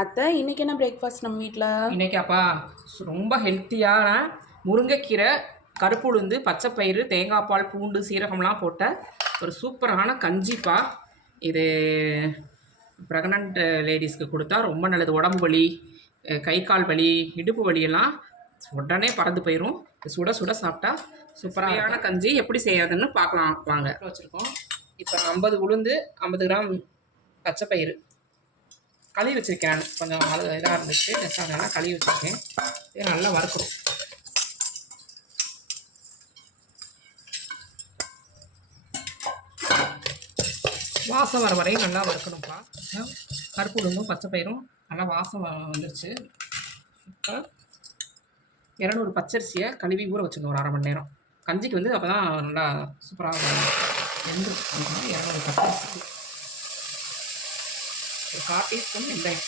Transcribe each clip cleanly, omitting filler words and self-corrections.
அத்தை இன்னைக்கு என்ன பிரேக்ஃபாஸ்ட் நம்ம வீட்டில்? இன்னைக்காப்பா ரொம்ப ஹெல்த்தியான முருங்கைக்கீரை, கருப்பு உளுந்து, பச்சைப்பயிறு, தேங்காய் பால், பூண்டு, சீரகம்லாம் போட்ட ஒரு சூப்பரான கஞ்சிப்பா. இது ப்ரெக்னென்ட் லேடிஸ்க்கு கொடுத்தா ரொம்ப நல்லது. உடம்பு வலி, கை கால் வலி, இடுப்பு வலியெல்லாம் உடனே பறந்து போயிடும். சுட சுட சாப்பிட்டா சூப்பரான கஞ்சி. எப்படி செய்யாதுன்னு பார்க்கலாம் வாங்க. வச்சுருக்கோம் இப்போ 50 உளுந்து, 50 கிராம் பச்சைப்பயிறு கழுவி வச்சுருக்கேன். கொஞ்சம் இதாக இருந்துச்சு, அதனால கழுவி வச்சுருக்கேன். இது நல்லா வறுக்கணும். வாசம் வர வரையும் நல்லா வறுக்கணும்ப்பா. கருப்பு உளுந்தும் பச்சைப்பயிரும் நல்லா வாசம் வந்துருச்சு. இப்போ 200 பச்சரிசியை கழுவி ஊற வச்சுக்கணும் ஒரு அரை மணி நேரம். கஞ்சிக்கு வந்து அப்போ தான் நல்லா சூப்பராக வெந்துருச்சு. 200 பச்சரிசி, ஒரு 1/4 டீஸ்பூன் வெந்தயம்,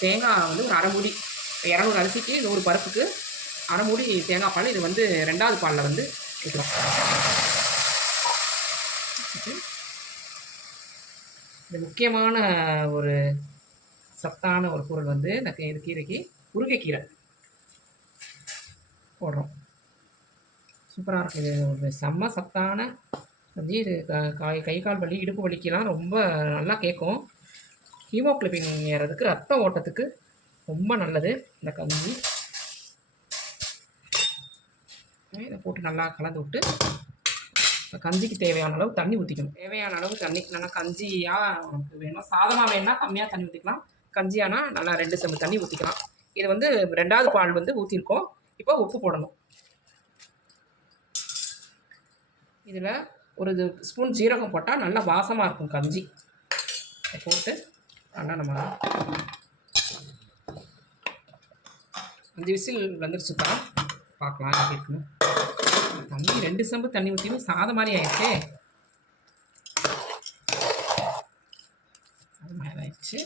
தேங்காய் வந்து ஒரு அரை மூடி. 200 அரிசிக்கு 100 பருப்புக்கு அரை மூடி தேங்காய் பால். இது வந்து 2வது பாலில் வந்து ஊற்றலாம். இது முக்கியமான ஒரு சத்தான ஒரு பொருள் வந்து இந்த கீரைக்கு முருங்கைக்கீரை போடுறோம். சூப்பராக இருக்குது. இது ஒரு செம்ம சத்தான கஞ்சி. இது கை கால் வலி, இடுப்பு வலிக்கெல்லாம் ரொம்ப நல்லா கேட்கும். ஹீமோக்ளோபின் ஏறதுக்கு, ரத்த ஓட்டத்துக்கு ரொம்ப நல்லது இந்த கஞ்சி. இதை போட்டு நல்லா கலந்து விட்டு கஞ்சிக்கு தேவையான அளவு தண்ணி ஊற்றிக்கணும். தேவையான அளவு தண்ணி. நல்லா கஞ்சியாக நமக்கு வேணும், சாதமாக வேணும்னா கம்மியாக தண்ணி ஊற்றிக்கலாம். கஞ்சியானா நல்லா 2 செம்பு தண்ணி ஊற்றிக்கலாம். இது வந்து 2வது பால் வந்து ஊற்றிருக்கோம். இப்போ உப்பு போடணும். இதில் ஒரு ஸ்பூன் ஜீரகம் போட்டால் நல்லா வாசமாக இருக்கும் கஞ்சி. போட்டு நல்லா நம்ம 5 விசில் வந்துருச்சுப்பா. பார்க்கலாம் எப்படி இருக்குன்னு. தண்ணி 2 செம்பு தண்ணி ஊற்றியும் சாதம் மாதிரி ஆயிடுச்சு. அது மாதிரி ஆயிடுச்சு.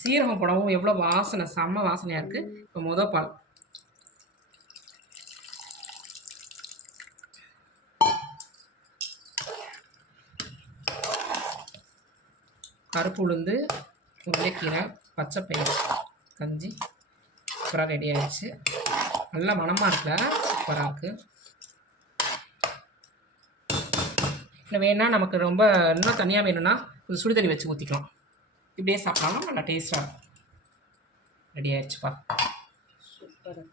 சீரகம் போடவும் எவ்வளோ வாசனை, செம்ம வாசனையாக இருக்குது. இப்போ பால் கருப்பு உளுந்து, முருங்கைக்கீரை, பச்சைப்பயிறு கஞ்சி சூப்பராக ரெடி ஆகிடுச்சு. நல்லா மணமாக இருக்குல்ல, சூப்பராக இருக்குது. இல்லை வேணா நமக்கு ரொம்ப இன்னும் தனியாக வேணும்னா கொஞ்சம் சுடு தண்ணி வச்சு ஊற்றிக்கலாம். இப்படியே சாப்பிட்லாம்னா நல்லா டேஸ்ட்டாக இருக்கும். ரெடி ஆகிடுச்சுப்பா. சூப்பராக.